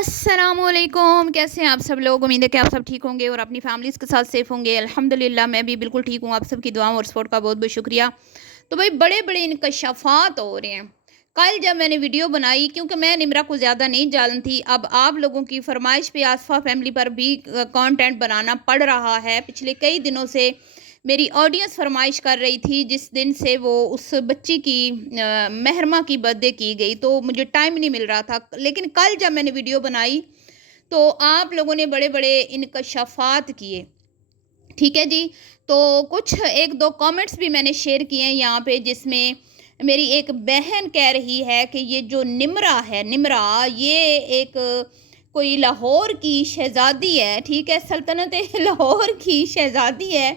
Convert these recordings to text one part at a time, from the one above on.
अस्सलाम वालेकुम। कैसे हैं आप सब लोग? उम्मीद है कि आप सब ठीक होंगे और अपनी फैमिलीज़ के साथ सेफ़ होंगे। अल्हम्दुलिल्लाह मैं भी बिल्कुल ठीक हूँ। आप सबकी दुआओं और सपोर्ट का बहुत बहुत शुक्रिया। तो भाई बड़े बड़े इंकशाफात हो रहे हैं। कल जब मैंने वीडियो बनाई, क्योंकि मैं निमरा को ज़्यादा नहीं जानती, अब आप लोगों की फरमाइश पे आसफ़ा फैमिली पर भी कंटेंट बनाना पड़ रहा है। पिछले कई दिनों से मेरी ऑडियंस फरमाइश कर रही थी, जिस दिन से वो उस बच्ची की महरमा की बर्थडे की गई, तो मुझे टाइम नहीं मिल रहा था। लेकिन कल जब मैंने वीडियो बनाई तो आप लोगों ने बड़े बड़े इनकशाफात किए। ठीक है जी। तो कुछ एक दो कमेंट्स भी मैंने शेयर किए हैं यहाँ पे, जिसमें मेरी एक बहन कह रही है कि ये जो निमरा है, निमरा ये एक कोई लाहौर की शहज़ादी है। ठीक है, सल्तनत लाहौर की शहज़ादी है,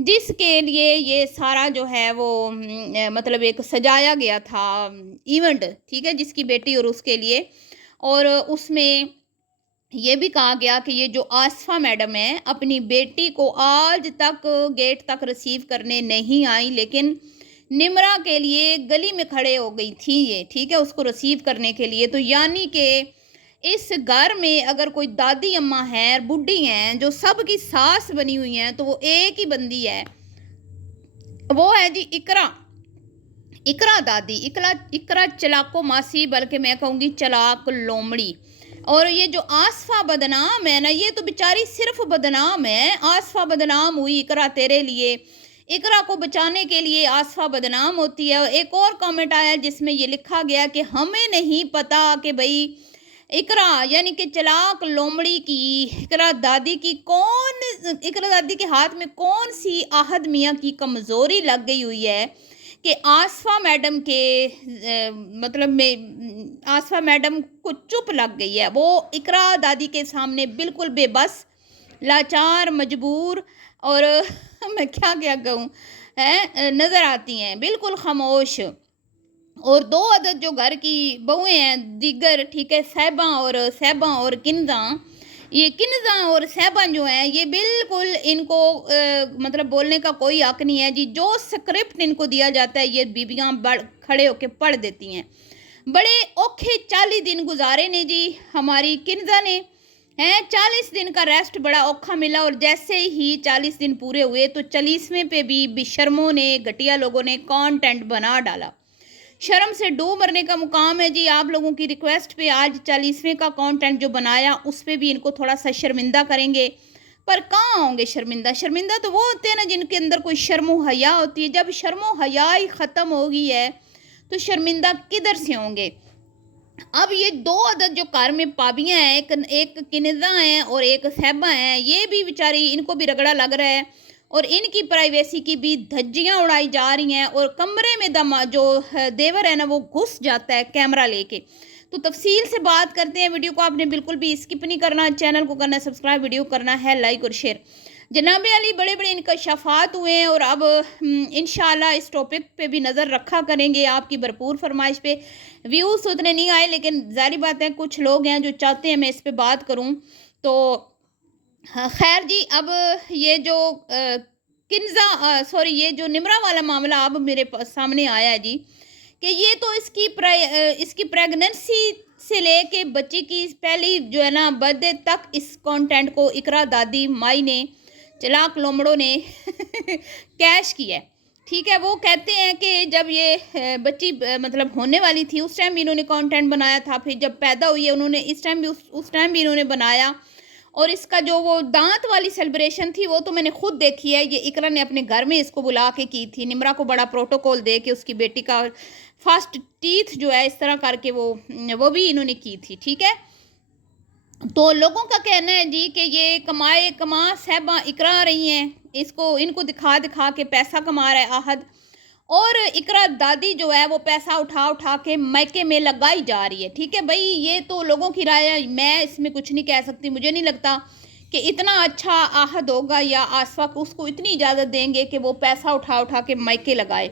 जिसके लिए ये सारा जो है वो मतलब एक सजाया गया था इवेंट। ठीक है, जिसकी बेटी और उसके लिए। और उसमें ये भी कहा गया कि ये जो आसफा मैडम है, अपनी बेटी को आज तक गेट तक रिसीव करने नहीं आई, लेकिन निमरा के लिए गली में खड़े हो गई थी ये। ठीक है, उसको रिसीव करने के लिए। तो यानी कि इस घर में अगर कोई दादी अम्मा है, बुढ़ी हैं, जो सबकी सास बनी हुई हैं, तो वो एक ही बंदी है, वो है जी इकरा। इकरा दादी, इकरा चलाको मासी, बल्कि मैं कहूँगी चलाक लोमड़ी। और ये जो आसफा बदनाम है ना, ये तो बेचारी सिर्फ बदनाम है। आसफा बदनाम हुई इकरा तेरे लिए, इकरा को बचाने के लिए आसफा बदनाम होती है। और एक और कमेंट आया जिसमें ये लिखा गया कि हमें नहीं पता कि भाई इकरा यानी कि चलाक लोमड़ी की इकरा दादी की इकरा दादी के हाथ में कौन सी आहद मियाँ की कमज़ोरी लग गई हुई है कि आसफा मैडम के मतलब में आसफा मैडम को चुप लग गई है। वो इकरा दादी के सामने बिल्कुल बेबस, लाचार, मजबूर और मैं क्या क्या कहूँ है नज़र आती हैं, बिल्कुल खामोश। और दो अदद जो घर की बहुएं हैं दीगर, ठीक है, सहबा और किन्जा। ये किन्जा और सहबा जो हैं, ये बिल्कुल इनको मतलब बोलने का कोई हक नहीं है जी। जो स्क्रिप्ट इनको दिया जाता है, ये बीबियाँ खड़े होके पढ़ देती हैं। बड़े औखे 40 दिन गुजारे ने जी हमारी किन्जा ने, हैं 40 दिन का रेस्ट बड़ा औखा मिला। और जैसे ही 40 दिन पूरे हुए तो 40वें पे भी बेशर्मों ने, घटिया लोगों ने कंटेंट बना डाला। शर्म से डूब मरने का मुकाम है जी। आप लोगों की रिक्वेस्ट पे आज 40वें का कंटेंट जो बनाया, उस पर भी इनको थोड़ा सा शर्मिंदा करेंगे। पर कहाँ होंगे शर्मिंदा? शर्मिंदा तो वो होते हैं ना जिनके अंदर कोई शर्मो हया होती है। जब शर्मो हया ही ख़त्म हो गई है तो शर्मिंदा किधर से होंगे? अब ये दो अदद जो कार में पाबियाँ हैं, एक किन्जा हैं और एक सहबा हैं, ये भी बेचारी, इनको भी रगड़ा लग रहा है और इनकी प्राइवेसी की भी धज्जियाँ उड़ाई जा रही हैं। और कमरे में जो देवर है ना, वो घुस जाता है कैमरा लेके। तो तफसील से बात करते हैं। वीडियो को आपने बिल्कुल भी स्किप नहीं करना, चैनल को करना है सब्सक्राइब, वीडियो करना है लाइक और शेयर। जनाब अली बड़े बड़े इंकशाफात हुए हैं और अब इंशाल्लाह इस टॉपिक पे भी नज़र रखा करेंगे। आपकी भरपूर फरमाइश पे व्यूज़ उतने नहीं आए, लेकिन जारी बात है कुछ लोग हैं जो चाहते हैं मैं इस पे बात करूं। तो हाँ, खैर जी, अब ये जो ये जो निमरा वाला मामला अब मेरे सामने आया है जी, कि ये तो इसकी प्रेगनेंसी से लेके बच्ची की पहली जो है ना बर्थडे तक इस कंटेंट को इकरा दादी माई ने, चलाक लोमड़ों ने कैश किया है। ठीक है, वो कहते हैं कि जब ये बच्ची मतलब होने वाली थी, उस टाइम भी इन्होंने कंटेंट बनाया था। फिर जब पैदा हुई है उन्होंने उस टाइम भी इन्होंने बनाया। और इसका जो वो दांत वाली सेलिब्रेशन थी, वो तो मैंने खुद देखी है। ये इकरा ने अपने घर में इसको बुला के की थी। निमरा को बड़ा प्रोटोकॉल दे के उसकी बेटी का फर्स्ट टीथ जो है इस तरह करके वो भी इन्होंने की थी। ठीक है, तो लोगों का कहना है जी कि ये कमा सहबा इकरा रही हैं, इनको दिखा दिखा के पैसा कमा रहा है आहद। और इकरा दादी जो है वो पैसा उठा उठा के मैके में लगाई जा रही है। ठीक है भाई, ये तो लोगों की राय है, मैं इसमें कुछ नहीं कह सकती। मुझे नहीं लगता कि इतना अच्छा आहद होगा या आसफा को उसको इतनी इजाज़त देंगे कि वो पैसा उठा उठा के मैके लगाए।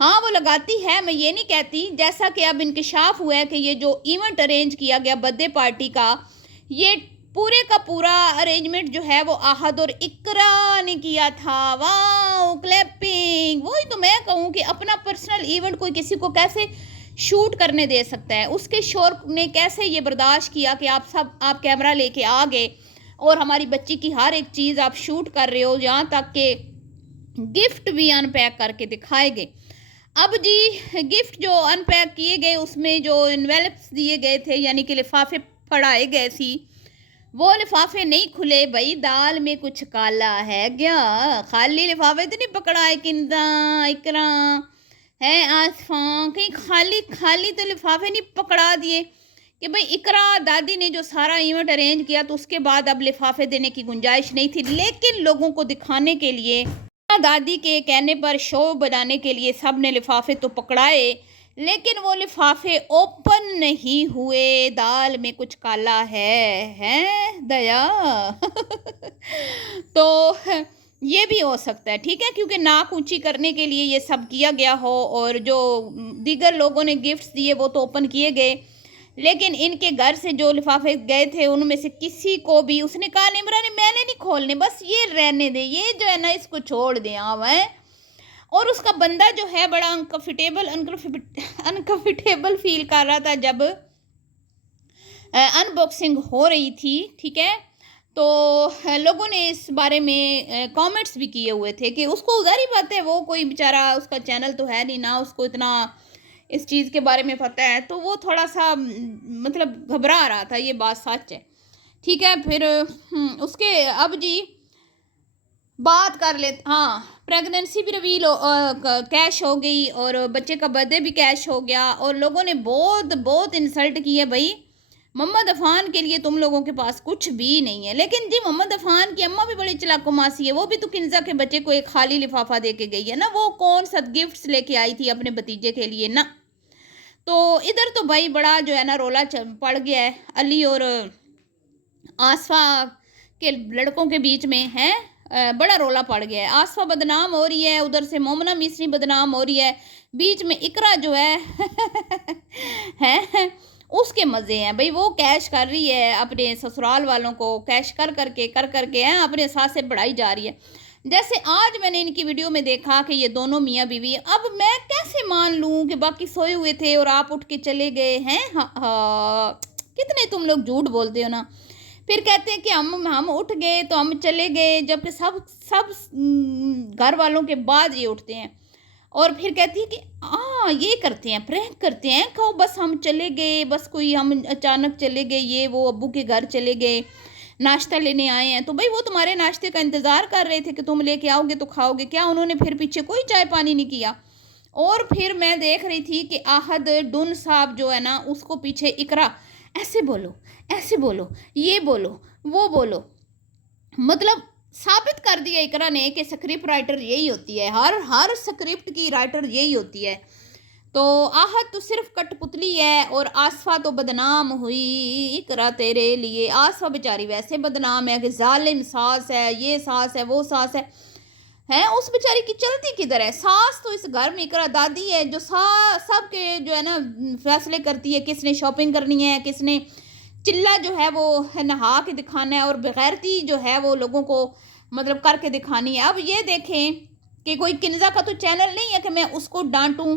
हाँ, वो लगाती है, मैं ये नहीं कहती। जैसा कि अब इंकशाफ हुआ है कि ये जो इवेंट अरेंज किया गया बर्थडे पार्टी का, ये पूरे का पूरा अरेंजमेंट जो है वो आहद और इकरा ने किया था। वाह, क्लैपिंग। वही तो मैं कहूँ कि अपना पर्सनल इवेंट कोई किसी को कैसे शूट करने दे सकता है। उसके शौहर ने कैसे ये बर्दाश्त किया कि आप कैमरा लेके आ गए और हमारी बच्ची की हर एक चीज़ आप शूट कर रहे हो, यहाँ तक कि गिफ्ट भी अनपैक करके दिखाए गए। अब जी गिफ्ट जो अनपैक किए गए उसमें जो इन्वेलप्स दिए गए थे, यानी कि लिफाफे पढ़ाए गए थी, वो लिफाफे नहीं खुले। भाई दाल में कुछ काला है क्या? खाली लिफाफे तो नहीं पकड़ाए किंदा इकरा है आसफा, कहीं खाली खाली तो लिफाफे नहीं पकड़ा दिए कि भाई इकरा दादी ने जो सारा इवेंट अरेंज किया तो उसके बाद अब लिफाफे देने की गुंजाइश नहीं थी, लेकिन लोगों को दिखाने के लिए, दादी के कहने पर शो बनाने के लिए सब ने लिफाफे तो पकड़ाए, लेकिन वो लिफाफे ओपन नहीं हुए। दाल में कुछ काला है दया तो ये भी हो सकता है, ठीक है, क्योंकि नाक ऊंची करने के लिए ये सब किया गया हो, और जो दीगर लोगों ने गिफ्ट्स दिए वो तो ओपन किए गए, लेकिन इनके घर से जो लिफाफे गए थे उनमें से किसी को भी, उसने कहा निमरा ने मैंने नहीं खोलने, बस ये रहने दे, ये जो है ना इसको छोड़ दें आप हैं। और उसका बंदा जो है बड़ा अनकंफर्टेबल फील कर रहा था जब अनबॉक्सिंग हो रही थी, ठीक है। तो लोगों ने इस बारे में कमेंट्स भी किए हुए थे कि उसको उधर ही बात है, वो कोई बेचारा, उसका चैनल तो है नहीं ना, उसको इतना इस चीज़ के बारे में पता है, तो वो थोड़ा सा मतलब घबरा रहा था, ये बात सच है, ठीक है। फिर उसके अब जी बात कर ले, हाँ, प्रेगनेंसी भी रिवील कैश हो गई और बच्चे का बर्थडे भी कैश हो गया, और लोगों ने बहुत बहुत इंसल्ट की है। भाई मोहम्मद अफान के लिए तुम लोगों के पास कुछ भी नहीं है, लेकिन जी मोहम्मद अफान की अम्मा भी बड़ी चलाको मासी है, वो भी तो किन्जा के बच्चे को एक खाली लिफाफा दे के गई है ना, वो कौन सा गिफ्ट्स लेके आई थी अपने भतीजे के लिए ना। तो इधर तो भाई बड़ा जो है ना रोला पड़ गया है अली और आसफा के लड़कों के बीच में है, बड़ा रोला पड़ गया है। आसफा बदनाम हो रही है, उधर से मोमना मिसरी बदनाम हो रही है, बीच में इकरा जो है है उसके मज़े हैं। भाई वो कैश कर रही है अपने ससुराल वालों को, कैश कर करके हैं अपने साथ से बढ़ाई जा रही है। जैसे आज मैंने इनकी वीडियो में देखा कि ये दोनों मियाँ बीवी, अब मैं कैसे मान लूँ कि बाकी सोए हुए थे और आप उठ के चले गए हैं? हाँ, कितने तुम लोग झूठ बोलते हो ना। फिर कहते हैं कि हम उठ गए तो हम चले गए, जबकि सब घर वालों के बाद ये उठते हैं, और फिर कहती है कि ये करते हैं, प्रैंक करते हैं, कहो बस हम चले गए, बस कोई हम अचानक चले गए, ये वो अब्बू के घर चले गए, नाश्ता लेने आए हैं। तो भाई वो तुम्हारे नाश्ते का इंतज़ार कर रहे थे कि तुम लेके आओगे तो खाओगे, क्या उन्होंने फिर पीछे कोई चाय पानी नहीं किया? और फिर मैं देख रही थी कि आहद डुन साहब जो है ना, उसको पीछे इकरा ऐसे बोलो, ये बोलो, वो बोलो, मतलब साबित कर दिया इकरा ने कि स्क्रिप्ट राइटर यही होती है, हर स्क्रिप्ट की राइटर यही होती है। तो आहद तो सिर्फ कठपुतली है और आसफा तो बदनाम हुई इकरा तेरे लिए। आसफा बेचारी वैसे बदनाम है कि जालिम सास है, ये सास है, वो सास है उस बेचारी की चलती किधर है? सास तो इस घर में इकरा दादी है जो सब के जो है ना फैसले करती है, किसने शॉपिंग करनी है, किसने चिल्ला जो है वो नहा के दिखाना है, और बेगैरती जो है वो लोगों को मतलब करके दिखानी है। अब ये देखें कि कोई किन्जा का तो चैनल नहीं है कि मैं उसको डांटूं,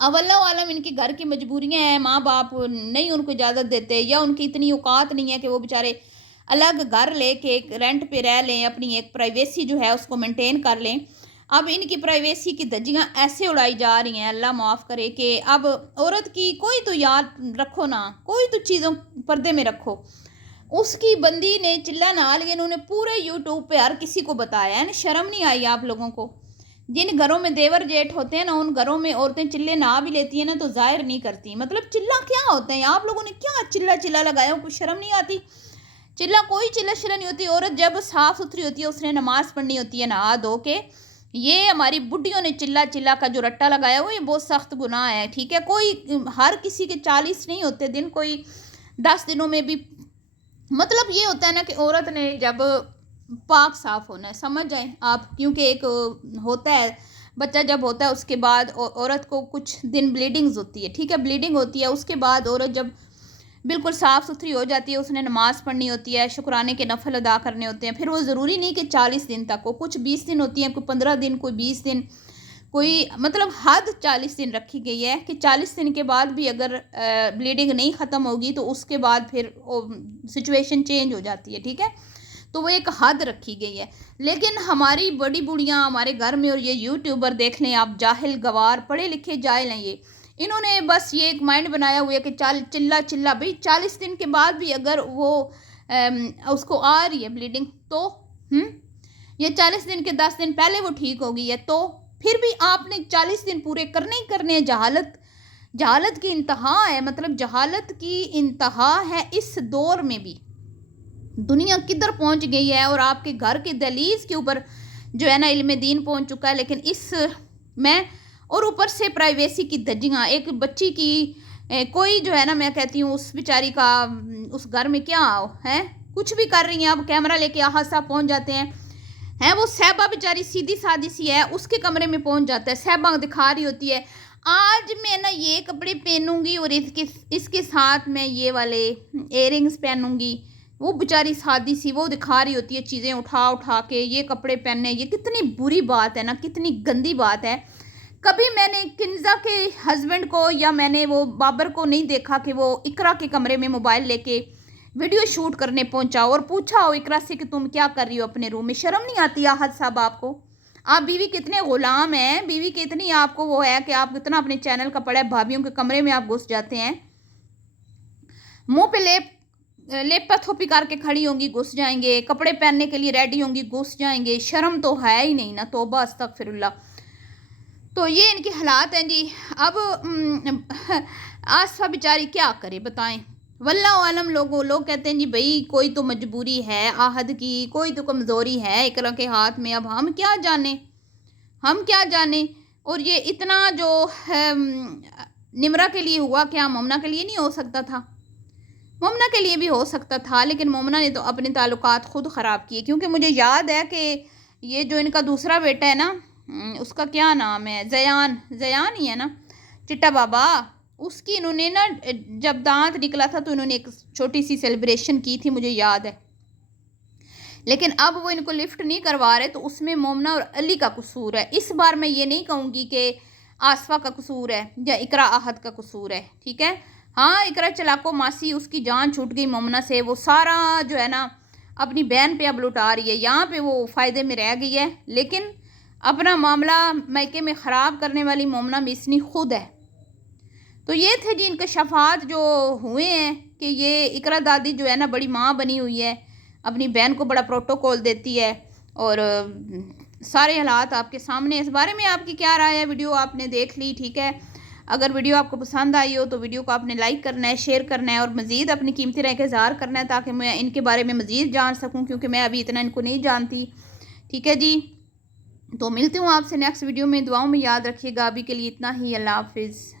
अवल्ला आलम इनके घर की मजबूरियां हैं, माँ बाप नहीं उनको इजाज़त देते, या उनकी इतनी औकात नहीं है कि वो बेचारे अलग घर लेके एक रेंट पे रह लें, अपनी एक प्राइवेसी जो है उसको मेंटेन कर लें। अब इनकी प्राइवेसी की धज्जियाँ ऐसे उड़ाई जा रही हैं, अल्लाह माफ़ करे, कि अब औरत की कोई तो याद रखो ना, कोई तो चीज़ों पर्दे में रखो। उसकी बंदी ने चिल्ला ना लिया, इन्होंने पूरे यूट्यूब पे हर किसी को बताया है, शर्म नहीं आई आप लोगों को? जिन घरों में देवर जेठ होते हैं ना, उन घरों में औरतें चिल्ले ना भी लेती हैं ना तो जाहिर नहीं करती। मतलब चिल्ला क्या होता है? आप लोगों ने क्या चिल्ला लगाया हो? कुछ शर्म नहीं आती? चिल्ला कोई चिल्ला शिल्ला नहीं होती। औरत जब साफ़ सुथरी होती है उसने नमाज़ पढ़नी होती है नहा धो के। ये हमारी बुढ़ियों ने चिल्ला का जो रट्टा लगाया हो, ये बहुत सख्त गुनाह है, ठीक है। कोई हर किसी के 40 नहीं होते दिन, कोई 10 दिनों में भी। मतलब ये होता है ना कि औरत ने जब पाक साफ़ होना है, समझ जाएं आप, क्योंकि एक होता है बच्चा जब होता है उसके बाद औरत को कुछ दिन ब्लीडिंग्स होती है, ठीक है, ब्लीडिंग होती है। उसके बाद औरत जब बिल्कुल साफ़ सुथरी हो जाती है, उसने नमाज़ पढ़नी होती है, शुक्राने के नफल अदा करने होते हैं। फिर वो ज़रूरी नहीं कि 40 दिन तक हो, कुछ 20 दिन होती हैं, कोई 15 दिन, कोई 20 दिन, کوئی مطلب حد 40 دن رکھی گئی ہے کہ 40 دن کے بعد بھی اگر بلیڈنگ نہیں ختم ہوگی تو اس کے بعد پھر سچویشن چینج ہو جاتی ہے، ٹھیک ہے، تو وہ ایک حد رکھی گئی ہے۔ لیکن ہماری بڑی بوڑھیاں ہمارے گھر میں، اور یہ یوٹیوبر دیکھ لیں آپ، جاہل گوار پڑھے لکھے جاہل ہیں، یہ انہوں نے بس یہ ایک مائنڈ بنایا ہوا ہے کہ چلا بھئی 40 دن کے بعد بھی اگر وہ اس کو آ رہی ہے بلیڈنگ تو یہ 40 دن کے 10 دن پہلے وہ ٹھیک ہو گئی ہے تو پھر بھی آپ نے 40 دن پورے کرنے ہی کرنے ہیں۔ جہالت کی انتہا ہے، مطلب جہالت کی انتہا ہے اس دور میں بھی۔ دنیا کدھر پہنچ گئی ہے، اور آپ کے گھر کے دہلیز کے اوپر جو ہے نا علم دین پہنچ چکا ہے، لیکن اس میں اور اوپر سے پرائیویسی کی دھجیاں، ایک بچی کی کوئی جو ہے نا، میں کہتی ہوں اس بیچاری کا اس گھر میں کیا ہے، کچھ بھی کر رہی ہیں، اب کیمرہ لے کے حادثہ پہنچ جاتے ہیں، وہ صاحبہ بیچاری سیدھی سادی سی ہے، اس کے کمرے میں پہنچ جاتا ہے، صاحبہ دکھا رہی ہوتی ہے آج میں نا یہ کپڑے پہنوں گی اور اس کے ساتھ میں یہ والے ایئر رنگس پہنوں گی، وہ بیچاری سادی سی وہ دکھا رہی ہوتی ہے چیزیں اٹھا کے، یہ کپڑے پہننے، یہ کتنی بری بات ہے نا، کتنی گندی بات ہے۔ کبھی میں نے کنزا کے ہسبینڈ کو یا میں نے وہ بابر کو نہیں دیکھا کہ وہ اقرا کے کمرے میں موبائل لے کے ویڈیو شوٹ کرنے پہنچا اور پوچھا ہو اقرا سے کہ تم کیا کر رہی ہو اپنے روم میں، شرم نہیں آتی احد صاحب آپ کو؟ آپ بیوی کے اتنے غلام ہیں، بیوی کے اتنی آپ کو وہ ہے کہ آپ اتنا اپنے چینل کا پڑا ہے، بھابھیوں کے کمرے میں آپ گھس جاتے ہیں، منہ پہ لیپا تھوپی کر کے کھڑی ہوں گی گھس جائیں گے، کپڑے پہننے کے لیے ریڈی ہوں گی گھس جائیں گے، شرم تو ہے ہی نہیں نا، توبہ استغفر اللہ۔ تو یہ ان کے حالات ہیں جی۔ اب آصفہ بیچاری کیا کرے بتائیں، واللہ عالم۔ لوگ کہتے ہیں جی بھئی کوئی تو مجبوری ہے آہد کی، کوئی تو کمزوری ہے اقرا کے ہاتھ میں، اب ہم کیا جانیں۔ اور یہ اتنا جو نمرہ کے لیے ہوا، کیا مومنہ کے لیے نہیں ہو سکتا تھا؟ مومنہ کے لیے بھی ہو سکتا تھا، لیکن مومنہ نے تو اپنے تعلقات خود خراب کیے، کیونکہ مجھے یاد ہے کہ یہ جو ان کا دوسرا بیٹا ہے نا، اس کا کیا نام ہے، زیان ہی ہے نا، چٹا بابا، اس کی انہوں نے نا جب دانت نکلا تھا تو انہوں نے ایک چھوٹی سی سیلیبریشن کی تھی، مجھے یاد ہے، لیکن اب وہ ان کو لفٹ نہیں کروا رہے، تو اس میں مومنہ اور علی کا قصور ہے۔ اس بار میں یہ نہیں کہوں گی کہ آصفہ کا قصور ہے یا اقرا احد کا قصور ہے، ٹھیک ہے۔ ہاں اقرا چلاکو ماسی، اس کی جان چھوٹ گئی مومنہ سے، وہ سارا جو ہے نا اپنی بہن پہ اب لوٹا رہی ہے، یہاں پہ وہ فائدے میں رہ گئی ہے، لیکن اپنا معاملہ میکے میں خراب کرنے والی مومنہ مصنی خود ہے۔ تو یہ تھے جی انکشافات جو ہوئے ہیں کہ یہ اقرا دادی جو ہے نا بڑی ماں بنی ہوئی ہے، اپنی بہن کو بڑا پروٹوکول دیتی ہے، اور سارے حالات آپ کے سامنے۔ اس بارے میں آپ کی کیا رائے ہے؟ ویڈیو آپ نے دیکھ لی، ٹھیک ہے۔ اگر ویڈیو آپ کو پسند آئی ہو تو ویڈیو کو آپ نے لائک کرنا ہے، شیئر کرنا ہے، اور مزید اپنی قیمتی رائے کا اظہار کرنا ہے تاکہ میں ان کے بارے میں مزید جان سکوں، کیونکہ میں ابھی اتنا ان کو نہیں جانتی، ٹھیک ہے جی۔ تو ملتی ہوں آپ سے نیکسٹ ویڈیو میں، دعاؤں میں یاد رکھیے گا، ابھی کے لیے اتنا ہی، اللہ حافظ۔